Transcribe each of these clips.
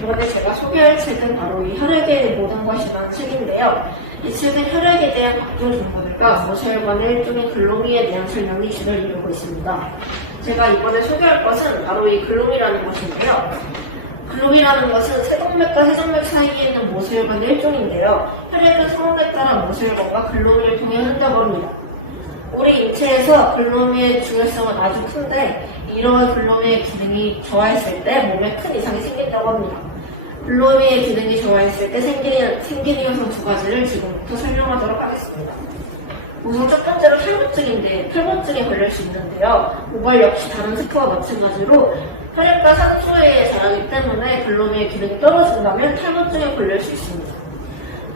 이번에 제가 소개할 책은 바로 이 혈액의 모든 것이라는 책인데요. 이 책은 혈액에 대한 각종 정보들과 모세혈관의 일종의 글로미에 대한 설명이 주를 이루고 있습니다. 제가 이번에 소개할 것은 바로 이 글로미라는 것인데요. 글로미라는 것은 세동맥과 세정맥 사이에 있는 모세혈관의 일종인데요. 혈액은 성분에 따라 모세혈관과 글로미를 통해 한다고 합니다. 우리 인체에서 글로미의 중요성은 아주 큰데 이러한 글로미의 기능이 저하했을 때 몸에 큰 이상이 생긴다고 합니다. 글로미의 기능이 저하했을 때 생기는 현상 두 가지를 지금부터 설명하도록 하겠습니다. 우선 첫 번째로 탈모증에 걸릴 수 있는데요. 모발 역시 다른 세포와 마찬가지로 혈액과 산소에 의해 자라기 때문에 글로미의 기능이 떨어진다면 탈모증에 걸릴 수 있습니다.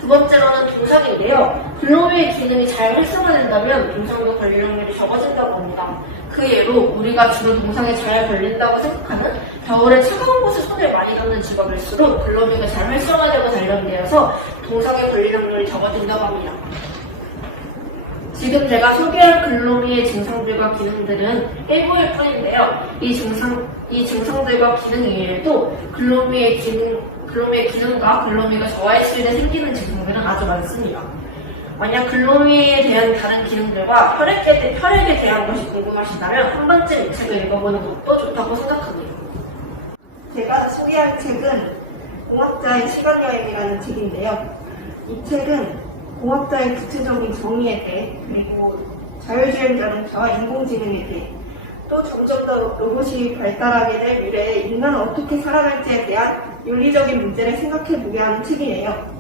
두 번째로는 동상인데요. 글로미의 기능이 잘 활성화된다면 동상도 걸릴 확률이 적어진다고 합니다. 그 예로 우리가 주로 동상에 잘 걸린다고 생각하는 겨울에 차가운 곳에 손을 많이 닿는 직업일수록 글로미가 잘 활성화되고 단련되어서 동상에 걸릴 확률이 적어진다고 합니다. 지금 제가 소개할 글로미의 증상들과 기능들은 일부일 뿐인데요. 이 증상들과 기능 이외에도 글로미의 기능과 글로미가 저하했을 때 생기는 증상들은 아주 많습니다. 만약 글로미에 대한 다른 기능들과 혈액에 대한 것이 궁금하시다면 한 번쯤 이 책을 읽어보는 것도 좋다고 생각합니다. 제가 소개할 책은 공학자의 시간여행이라는 책인데요. 이 책은 공학자의 구체적인 정의에 대해, 그리고 자율주행 자동차와 인공지능에 대해, 또 점점 더 로봇이 발달하게 될 미래에 인간은 어떻게 살아갈지에 대한 윤리적인 문제를 생각해보게 하는 책이에요.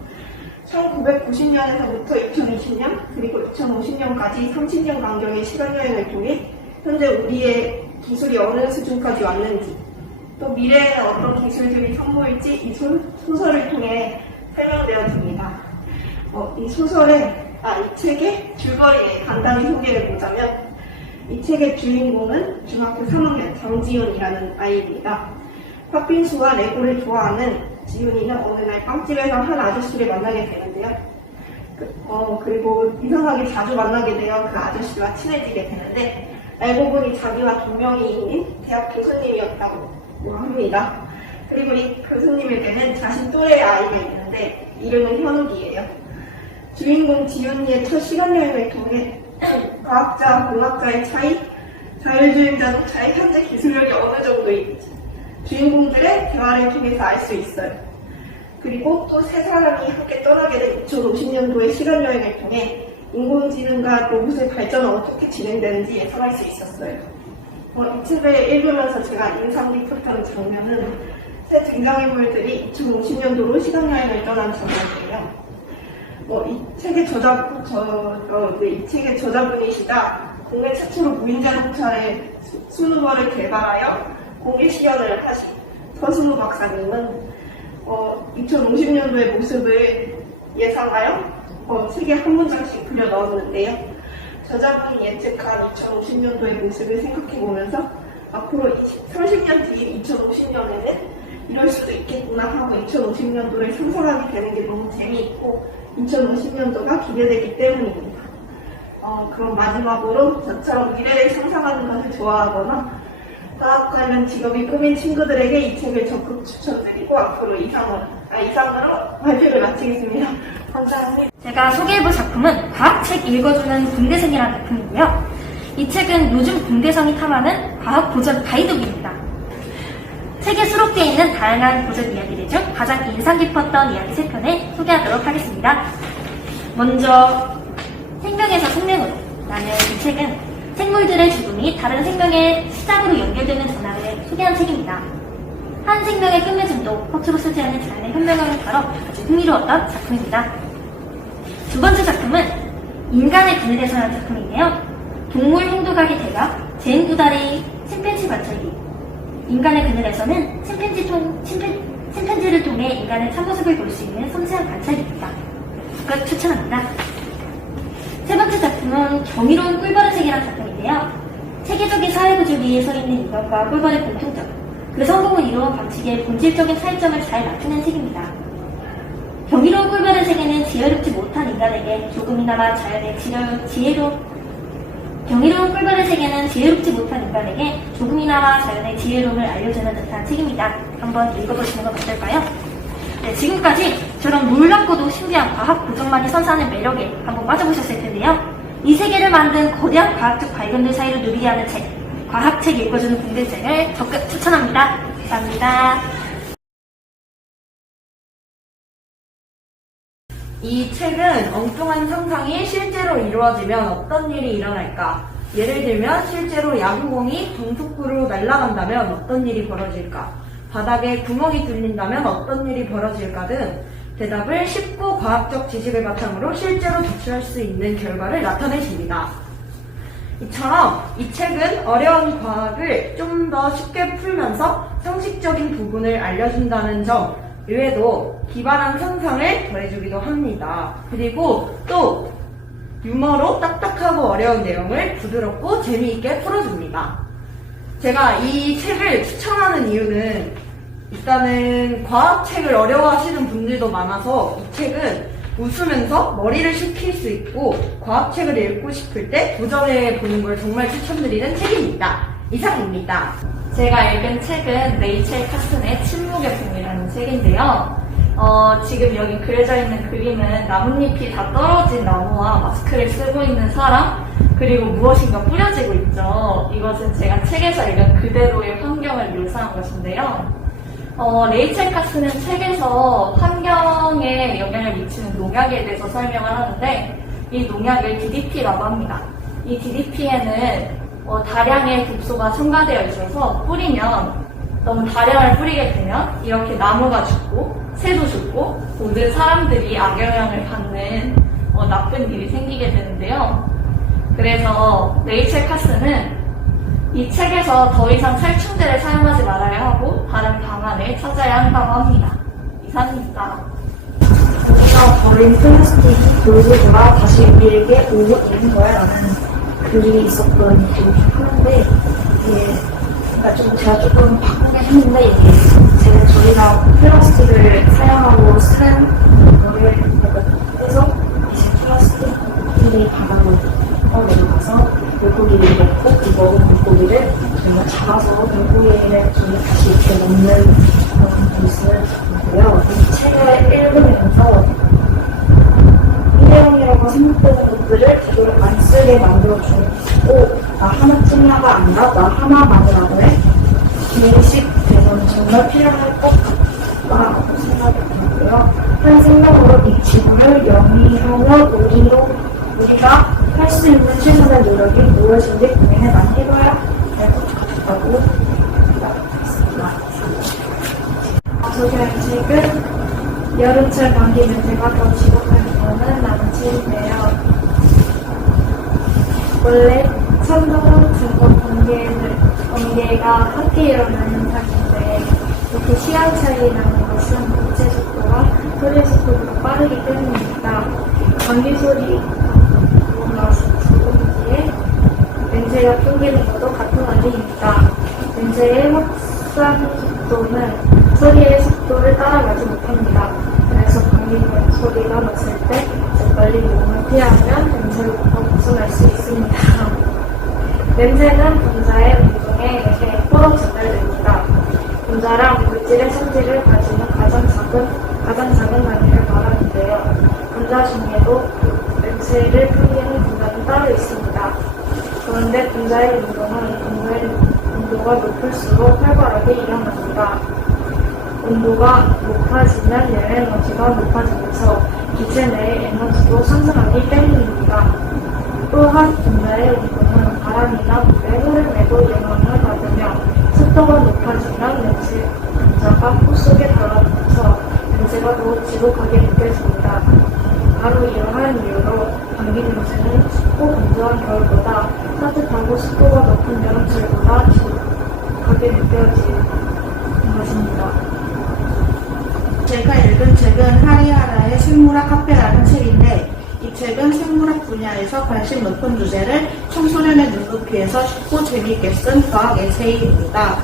1990년에서부터 2020년, 그리고 2050년까지 30년 간격의 시간여행을 통해 현재 우리의 기술이 어느 수준까지 왔는지, 또 미래에는 어떤 기술들이 선보일지 이 소설을 통해 설명되어집니다. 이 책의 줄거리에 간단히 소개를 보자면, 이 책의 주인공은 중학교 3학년 장지윤이라는 아이입니다. 팥빙수와 레고를 좋아하는 지윤이는 어느 날 빵집에서 한 아저씨를 만나게 되는데요. 그리고 이상하게 자주 만나게 되어 그 아저씨와 친해지게 되는데, 알고 보니 자기와 동명이인인 대학 교수님이었다고 합니다. 그리고 이 교수님에게는 자신 또래의 아이가 있는데 이름은 현욱이에요. 주인공 지윤이의 첫 시간여행을 통해 과학자와 공학자의 차이, 자율주행 자동차의 현재 기술력이 어느 정도인지 주인공들의 대화를 통해서 알 수 있어요. 그리고 또 세 사람이 함께 떠나게 된 2050년도의 시간여행을 통해 인공지능과 로봇의 발전은 어떻게 진행되는지 예상할 수 있었어요. 이 책을 읽으면서 제가 인상 깊었던 장면은 새 등장인물들이 2050년도로 시간여행을 떠난 장면이에요. 이 책의 저자분이시다 국내 최초로 무인자동차의 순우버를 개발하여 공개 시연을 하신 서승우 박사님은 2050년도의 모습을 예상하여 책에 한 문장씩 그려 넣었는데요. 저자분이 예측한 2050년도의 모습을 생각해보면서 앞으로 30년 뒤인 2050년에는 이럴 수도 있겠구나 하고 2050년도를 상상하게 되는 게 너무 재미있고 2050년도가 기대되기 때문입니다. 그럼 마지막으로 저처럼 미래를 상상하는 것을 좋아하거나 과학 관련 직업이 꿈인 친구들에게 이 책을 적극 추천드리고 앞으로 이상으로 발표를 마치겠습니다. 감사합니다. 제가 소개해볼 작품은 과학책 읽어주는 공대생이라는 작품이고요. 이 책은 요즘 공대생이 탐하는 과학 고전 가이드북입니다. 책에 수록되어 있는 다양한 고전 이야기들 중 가장 인상 깊었던 이야기 3편을 소개하도록 하겠습니다. 먼저 생명에서 생명으로 라는 이 책은 생물들의 죽음이 다른 생명의 시작으로 연결되는 전환을 소개한 책입니다. 한 생명의 끝맺음도 허투루 쓰지 않는 자연의 현명함을 다뤄 아주 흥미로웠던 작품입니다. 두 번째 작품은 인간의 그늘에서라는 작품인데요. 동물 행동학의 대가 제인 구달의 침팬지 관찰기. 인간의 그늘에서는 침팬지를 통해 인간의 참모습을 볼 수 있는 섬세한 관찰기입니다. 적극 추천합니다. 세 번째 작품은 경이로운 꿀벌의색이라는 작품인데요. 체계적인 사회구조 위에 서 있는 인간과 꿀벌의 공통점, 그 성공을 이루어 방식의 본질적인 차이점을 잘 나타낸 책입니다. 경이로운 꿀벌의 세계는 지혜롭지 못한 인간에게 조금이나마 자연의 지혜로 경이로운 꿀벌의 세계는 지혜롭지 못한 인간에게 조금이나마 자연의 지혜로움을 알려주는 듯한 책입니다. 한번 읽어보시는 건 어떨까요? 네, 지금까지 저런 놀랍고도 신기한 과학 고정만이 선사하는 매력에 한번 빠져보셨을 텐데요. 이 세계를 만든 거대한 과학적 발견들 사이를 누리게 하는 책, 과학책 읽어주는 공대생을 적극 추천합니다. 감사합니다. 이 책은 엉뚱한 상상이 실제로 이루어지면 어떤 일이 일어날까? 예를 들면 실제로 야구공이 정속구로 날아간다면 어떤 일이 벌어질까? 바닥에 구멍이 뚫린다면 어떤 일이 벌어질까 등 대답을 쉽고 과학적 지식을 바탕으로 실제로 도출할 수 있는 결과를 나타내십니다. 이처럼 이 책은 어려운 과학을 좀 더 쉽게 풀면서 상식적인 부분을 알려준다는 점 외에도 기발한 상상을 더해주기도 합니다. 그리고 또 유머로 딱딱하고 어려운 내용을 부드럽고 재미있게 풀어줍니다. 제가 이 책을 추천하는 이유는 일단은 과학책을 어려워하시는 분들도 많아서 이 책은 웃으면서 머리를 식힐 수 있고 과학책을 읽고 싶을 때 도전해보는 걸 정말 추천드리는 책입니다. 이상입니다. 제가 읽은 책은 레이첼 카슨의 침묵의 봄이라는 책인데요. 지금 여기 그려져 있는 그림은 나뭇잎이 다 떨어진 나무와 마스크를 쓰고 있는 사람, 그리고 무엇인가 뿌려지고 있죠. 이것은 제가 책에서 읽은 그대로의 환경을 묘사한 것인데요. 레이첼 카슨은 책에서 환경에 영향을 미치는 농약에 대해서 설명을 하는데 이 농약을 DDT라고 합니다. 이 DDT에는 다량의 독소가 첨가되어 있어서 뿌리면 너무 다량을 뿌리게 되면 이렇게 나무가 죽고 새도 죽고 모든 사람들이 악영향을 받는 나쁜 일이 생기게 되는데요. 그래서 레이첼 카슨은 이 책에서 더 이상 살충제를 사용하지 말아야 하고 다른 방안을 찾아야 한다고 합니다. 이상입니다. 우리가 버린 플라스틱이 돌고 돌아 다시 우리에게 오고 있는 거야 라는 글이 있었던 기억이 하는데 이게 그러니까 좀 제가 조금 바꾸긴 했는데 이게 저희가 플라스틱을 사용하고 쓰는 거를 해서 이제 플라스틱이 바닥으로 내려가서 물고기를 먹고 그 먹은 물고기를 저희가 잡아서 물고기를 다시 이렇게 먹는 그런 모습을 봤고요. 이 책을 읽으면서 일회용이라고 생각되는 것들을 되게 안 쓰게 만들어주고 나 하나쯤이야가 아니라 나 하나만이라도 해 계획식 되면 정말 필요할 것 같다고 생각이 들고요. 한 생명으로 이 지구를 영위하며 우리가 할 수 있는 최선의 노력이 무엇인지 고민을 많이 해봐야 할 것 같다고 생각했습니다. 저희가 이 책은 여름철 감기 냄새가 더 지독하기보다는 라는 책인데요. 원래 천둥 중국 번개가 함께 일어나는 현상인데 이렇게 시간 차이 나는 것은 빛의 속도와 소리의 속도가 빠르기 때문입니다. 감기 소리 소리에 냄새가 풍기는 것도 같은 원리입니다. 냄새의 확산 속도는 소리의 속도를 따라가지 못합니다. 그래서 감기 소리가 났을 때 재빨리 몸을 피하면 냄새로부터 벗어날 수 있습니다. 냄새는 분자의 운동에 의해 포로 전달됩니다. 분자랑 물질의 성질을 가지는 가장 작은 단위를 말하는데요. 분자 중에도 냄새를 풍기는 분자는 따로 있습니다. 그런데 분자의 운동은 온도가 높을수록 활발하게 일어납니다. 온도가 높아지면 열에너지가 높아지면서 기체 내의 에너지도 상승하기 때문입니다. 또한 분자의 온도는 바람이나 물의 흐름에도 영향을 받으며 습도가 높아지면 분자가 코 속에 들어가면서 냄새가 더 지독하게 느껴집니다. 바로 이러한 이유로 감기 냄새는 춥고 건조한 겨울보다 따뜻하고 습도가 높은 여름철보다 지독하게 느껴지는 것입니다. 제가 읽은 책은 하리하라의 생물학 카페라는 책인데 이 책은 생물학 분야에서 관심 높은 주제를 청소년의 눈높이에서 쉽고 재미있게 쓴 과학 에세이입니다.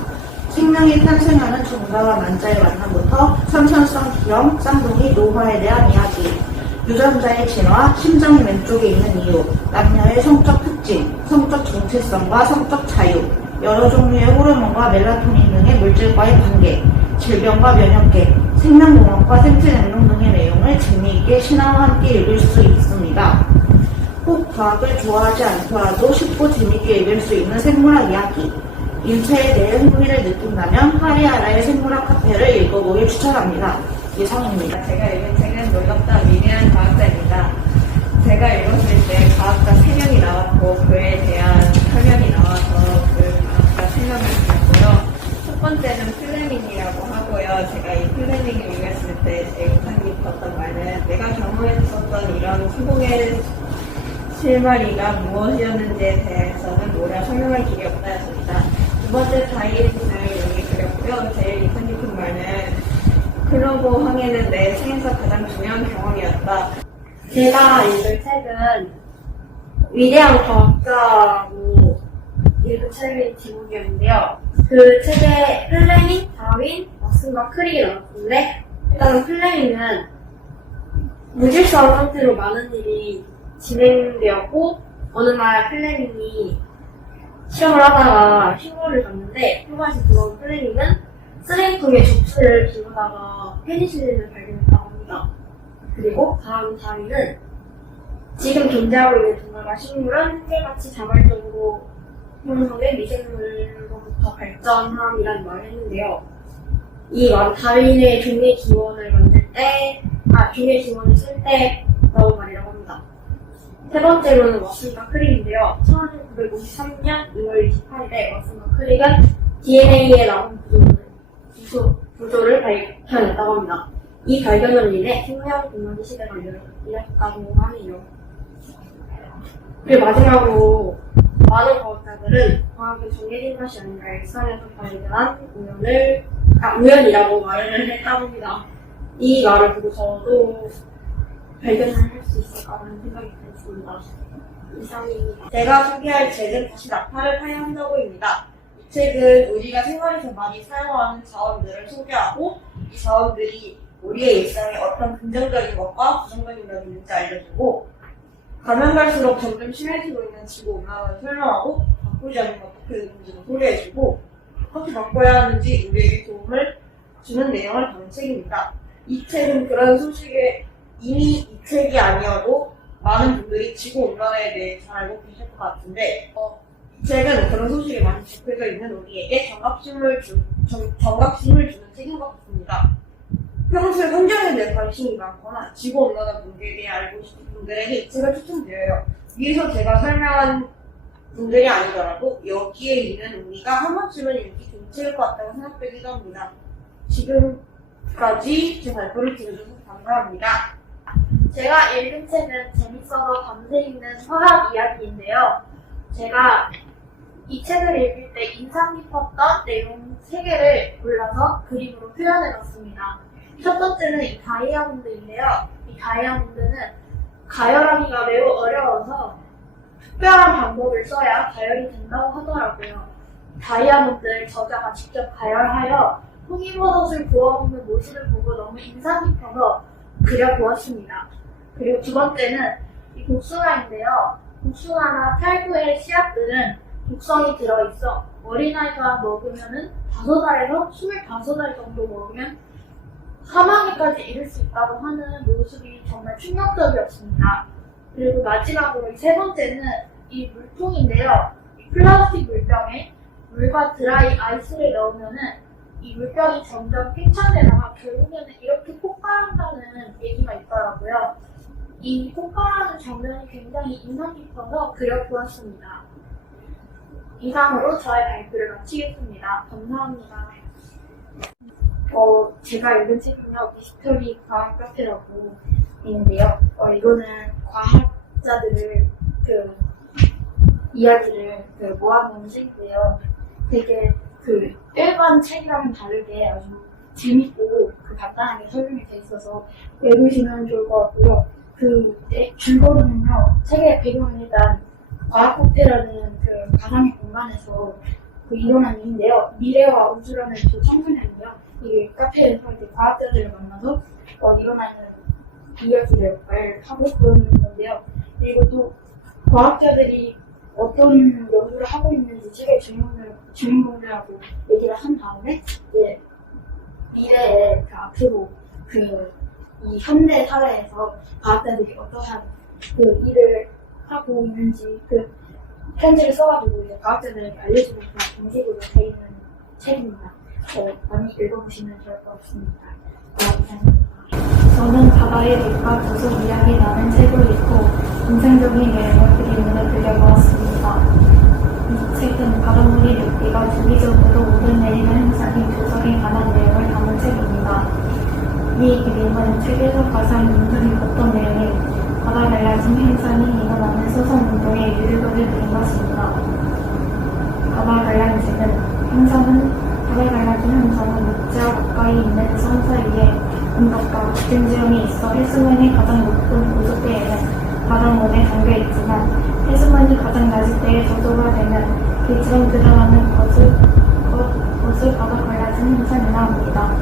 생명이 탄생하는 종자와 만자의 만남부터 선천성 기형, 쌍둥이, 노화에 대한 이야기, 유전자의 진화, 심장이 왼쪽에 있는 이유, 남녀의 성적 특징, 성적 정체성과 성적 자유, 여러 종류의 호르몬과 멜라토닌 등의 물질과의 관계, 질병과 면역계, 생명공학과 생체능력 등의 내용을 재미있게 신화와 함께 읽을 수 있습니다. 꼭 과학을 좋아하지 않더라도 쉽고 재미있게 읽을 수 있는 생물학 이야기, 인체에 대해 흥미를 느낀다면 하리하라의 생물학 카페를 읽어보길 추천합니다. 이상입니다. 제가 읽은 책은 놀랍다 미래한 과학자입니다. 제가 읽었을 때 과학자 3명이 나왔고 그에 대한 설명이 나와서 그 과학자 3명을 읽었고요. 첫 번째는 플레밍이라고 하고요. 제가 이 플레밍을 읽었을 때 제일 인상 깊었던 말은 내가 경험했었던 이런 성공의 실마리가 무엇이었는지에 대해서는 뭐라 설명할 길이 없다였습니다. 두 번째 다이어트를 여기 그렸고요. 제일 인상 깊은 말은 클로버 항해는 내 생에서 가장 중요한 경험이었다. 제가 읽은 책은 위대한 과학자로 읽은 책의 제목이었는데요. 그 책에 플레밍, 다윈, 왓슨과 크릭이 나왔는데 일단 플레밍은 무질서한 상태로 많은 일이 진행되었고 어느 날 플레밍이 시험을 하다가 휴무를 갔는데 휴무에서 들어온 플레밍은 쓰레기통에 접시를 비우다가 페니실린을 발견했다고 합니다. 그리고 다음 다윈은 지금 존재하고 있는 동물과 식물은 한결같이 자발적으로 형성된 미생물로부터 발전함이라는 말을 했는데요. 이 말은 다윈의 종의 기원을 종의 기원을 쓸 때 나온 말이라고 합니다. 세 번째로는 왓슨과 크릭인데요. 1953년 2월 28일에 왓슨과 크릭은 DNA에 나온 구조를 발견했다고 합니다. 이 발견으로 인해 생명 동력의 시대가 일었다고 하네요. 그리고 마지막으로 많은 과학자들은 과학은 정해진 것이 아니라 일상에서 발견한 우연이라고 말을 했다고 합니다. 이 말을 보고 저도 발견을 할 수 있을까라는 생각이 들었습니다. 이상입니다. 제가 소개할 책은 다시 낙타를 타야 한다고입니다. 이 책은 우리가 생활에서 많이 사용하는 자원들을 소개하고 이 자원들이 우리의 일상에 어떤 긍정적인 것과 부정적인 면이 있는지 알려주고 가면 갈수록 점점 심해지고 있는 지구온난화를 설명하고 바꾸지 않는 것 어떻게 되는지도 소개해주고 어떻게 바꿔야 하는지 우리에게 도움을 주는 내용을 담은 책입니다. 이 책은 그런 소식에 이미 이 책이 아니어도 많은 분들이 지구온난화에 대해 잘 알고 계실 것 같은데 이 책은 그런 소식이 많이 접해져 있는 우리에게 정답심을 주는 책인 것 같습니다. 평소에 환경에 대해 관심이 많거나 지구온난화 문제에 대해 알고 싶은 분들에게 이 책을 추천드려요. 위에서 제가 설명한 분들이 아니더라도 여기에 있는 우리가 한 번쯤은 읽기 좋은 책일 것 같다고 생각되기도 합니다. 지금까지 제 발표를 들어주셔서 감사합니다. 제가 읽은 책은 재밌어서 밤새 읽는 화학 이야기인데요. 제가 이 책을 읽을 때 인상 깊었던 내용 3개를 골라서 그림으로 표현해봤습니다. 첫 번째는 이 다이아몬드인데요. 이 다이아몬드는 가열하기가 매우 어려워서 특별한 방법을 써야 가열이 된다고 하더라고요. 다이아몬드를 저자가 직접 가열하여 송이버섯을 구워먹는 모습을 보고 너무 인상 깊어서 그려보았습니다. 그리고 두 번째는 이 복숭아인데요. 복숭아나 탈구의 씨앗들은 독성이 들어있어 어린아이가 먹으면은 5알에서 25알 정도 먹으면 사망에까지 이를 수 있다고 하는 모습이 정말 충격적이었습니다. 그리고 마지막으로 이 세 번째는 이 물통인데요. 이 플라스틱 물병에 물과 드라이 아이스를 넣으면은 이 물병이 점점 팽창되다가 결국에는 이렇게 폭발한다는 얘기가 있더라고요. 이 폭발하는 장면이 굉장히 인상 깊어서 그려보았습니다. 이상으로 저의 발표를 마치겠습니다. 감사합니다. 제가 읽은 책은요, 미스터리 과학 카페라고 있는데요. 이거는 과학자들을 이야기를 모아놓은 책인데요. 되게 일반 책이랑은 다르게 아주 재밌고 간단하게 설명이 돼 있어서 읽으시면 좋을 것 같고요. 줄거리는요, 책의 배경은 일단 과학카페라는 가상의 공간에서 일어난 일인데요. 미래와 우주라는 두 청소년이요. 이 카페에서 이제 과학자들을 만나서 일어나는 이야기를 하고 그러는 건데요. 그리고 또 과학자들이 어떤 연구를 하고 있는지 책의 주인공들하고 얘기를 한 다음에 이제 미래에 그 앞으로 이 현대 사회에서 과학자들이 어떠한 그 일을 하고 있는지 그 편지를 써가지고 이제 과학자들에게 알려주는 그런 방식으로 되어 있는 책입니다. 많이 읽어보시면 좋을 것 같습니다. 감사합니다. 저는 바다의 빛과 조속 이야기 나는 책을 읽고 인상적인 내용을 그림으로 그려보았습니다. 이 책은 바닷물이 높이가 주기적으로 오르내리는 현상인 조석에 관한 내용을 담은 책입니다. 이 그림은 책에서 가장 인상 깊었던 내용인 바다 갈라짐 현상이 일어나는 소선운동의 유력을 그린 것입니다. 바다 갈라짐 현상은 육지와 가까이 있는 섬 사이에 언덕과 같은 지형이 있어 해수면이 가장 높은 고속대에는 바닷물에 담겨 있지만 해수면이 가장 낮을 때에 저조가 되면 길처럼 들어가는 것을 바다 갈라짐 현상이라 합니다.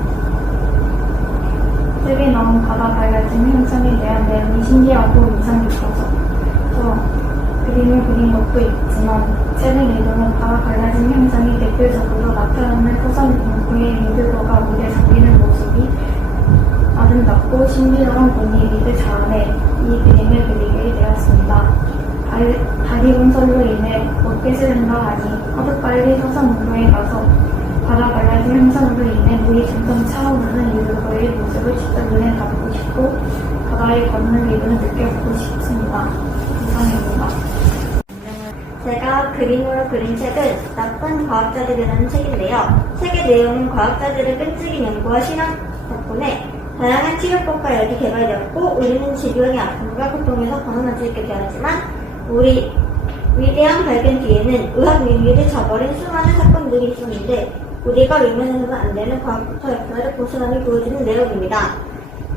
책에 나온 바다 갈라짐 현상에 대한 내용이 신기하고 인상 깊어서 그림을 그린 것도 있지만 책을 읽으면 바다 갈라짐 현상이 대표적으로 나타나는 토성 인구의 미드로가 물에 잠기는 모습이 아름답고 신비로운 보니 미드 자원에 이 그림을 그리게 되었습니다. 다리 운선로 인해 로켓을 생각하니 하도 빨리 토성 인구에 가서 바다 갈라짐 현상으로 인해 물이 점점 차오르는 이유의 모습을 직접 눈에 담고 싶고 바다에 걷는 기분을 느껴보고 싶습니다. 이상입니다. 제가 그림으로 그린 책은 나쁜 과학자들이라는 책인데요. 책의 내용은 과학자들의 끈질긴 연구와 실험 덕분에 다양한 치료법과 약이 개발되었고 우리는 질병의 아픔과 고통에서 벗어날 수 있게 되었지만 우리 위대한 발견 뒤에는 의학 민기를 저버린 수많은 사건들이 있었는데 우리가 외면해서는 안 되는 과학부터 역사를 고스란히 보여주는 내용입니다.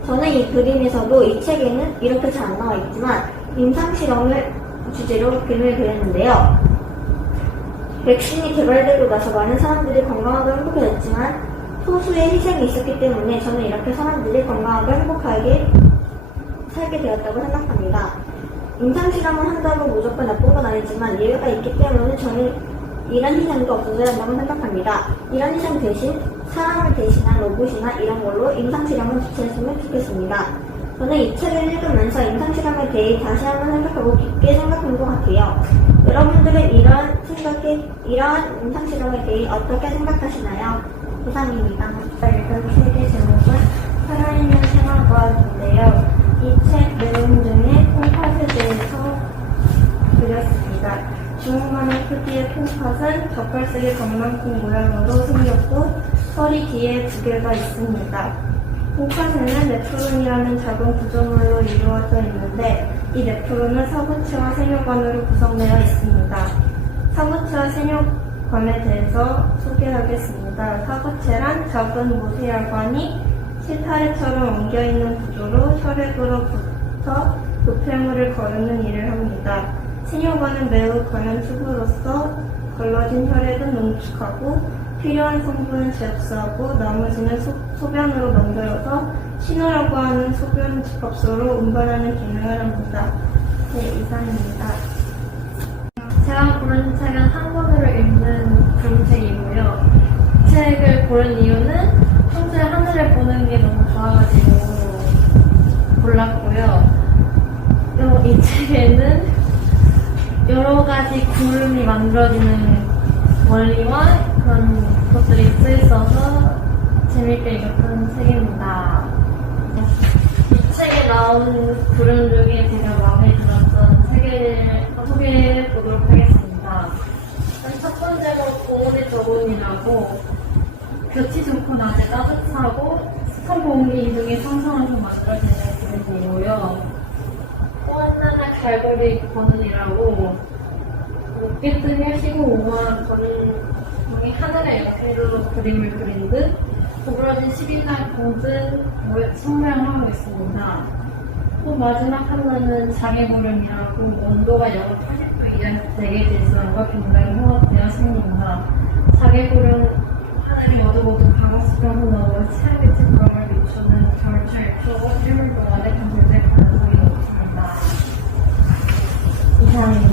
저는 이 그림에서도 이 책에는 이렇게 잘 안 나와 있지만 임상실험을 주제로 그림을 그렸는데요. 백신이 개발되고 나서 많은 사람들이 건강하고 행복해졌지만 소수의 희생이 있었기 때문에 저는 이렇게 사람들이 건강하고 행복하게 살게 되었다고 생각합니다. 임상실험을 한다고 무조건 나쁜 건 아니지만 예외가 있기 때문에 저는 이런 희생도 없어져야 한다고 생각합니다. 이런 희생 대신 사람을 대신한 로봇이나 이런 걸로 임상실험을 주체했으면 좋겠습니다. 저는 이 책을 읽으면서 임상실험에 대해 다시 한번 생각하고 깊게 생각한 것 같아요. 여러분들은 이러한 임상실험에 대해 어떻게 생각하시나요? 이상입니다. 읽은 책의 제목은 살아있는 생활과학인데요. 이 책 내용 중에 콩팥에 대해서 그렸습니다. 주먹만한 크기의 콩팥은 젓갈색의 건망콩 모양으로 생겼고 털이 뒤에 2개가 있습니다. 콩팥에는 네프론이라는 작은 구조물로 이루어져 있는데 이 네프론은 사구체와 세뇨관으로 구성되어 있습니다. 사구체와 세뇨관에 대해서 소개하겠습니다. 사구체란 작은 모세혈관이 실타래처럼 엉겨있는 구조로 혈액으로부터 노폐물을 거르는 일을 합니다. 세뇨관은 매우 강한 튜브로서 걸러진 혈액은 농축하고 필요한 성분을 제압수하고 나머지는 소변으로 넘겨서 신호라고 하는 소변 집합소로 운반하는 기능을 합니다. 네, 이상입니다. 제가 고른 책은 한권으로 읽는 그림책이고요. 책을 고른 이유는 평소에 하늘을 보는 게 너무 좋아가지고 골랐고요. 이 책에는 여러 가지 구름이 만들어지는 원리와 그런 것들이 쓰여있어서 재밌게 읽었던 책입니다. 이 책에 나온 구름 중에 제가 마음에 들었던 책을 소개해 보도록 하겠습니다. 첫 번째로 고온의 저온이라고 볕이 좋고 낮에 따뜻하고 습한 공기 이동이 상상해서 만들어지는 그림이고요. 또 하나는 갈고리 버는이라고 높게 뜨며 쉬고 오만 버는이 하늘의 옆으로 그림을 그린 듯 구부러진 12날 공든 성명하고 있습니다. 또 마지막 하나는 장애구름이라고 온도가 영하 80도 이하 대기 질서과 굉장히 혼합되어 생깁니다. 장애구름 하늘이 모두 강화수평으로 넘어 최악의 특성을 비추는 겨울철 1초 1분 동안에 감소될 가능성이 높습니다. 이상입니다.